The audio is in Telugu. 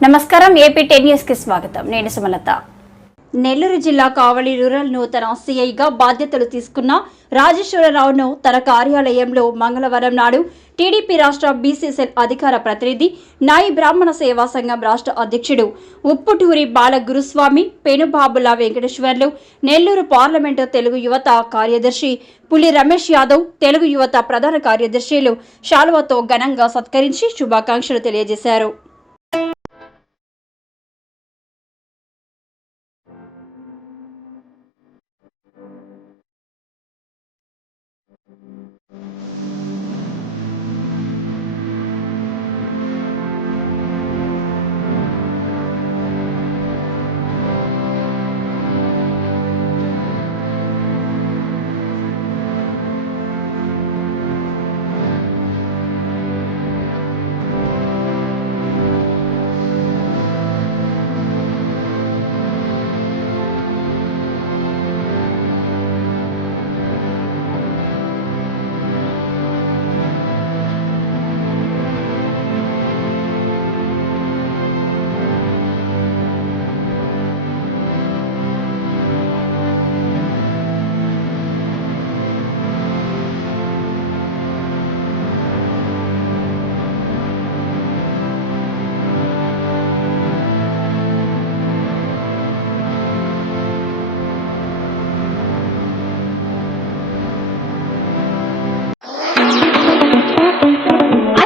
నమస్కారం ఏపీ టెన్ న్యూస్కి స్వాగతం. నేను సుమలత. నెల్లూరు జిల్లా కావలి రూరల్ నూతన సిఐగా బాధ్యతలు తీసుకున్న రాజేశ్వరరావును తన కార్యాలయంలో మంగళవారం నాడు టీడీపీ రాష్ట్ర బీసీసీఎల్ అధికార ప్రతినిధి నాయి బ్రాహ్మణ సేవా సంఘం రాష్ట్ర అధ్యక్షుడు ఉప్పుటూరి బాల గురుస్వామి పెనుబాబుల వెంకటేశ్వర్లు నెల్లూరు పార్లమెంటు తెలుగు యువత కార్యదర్శి పులి రమేష్ యాదవ్ తెలుగు యువత ప్రధాన కార్యదర్శులు శాలువతో ఘనంగా సత్కరించి శుభాకాంక్షలు తెలియజేశారు.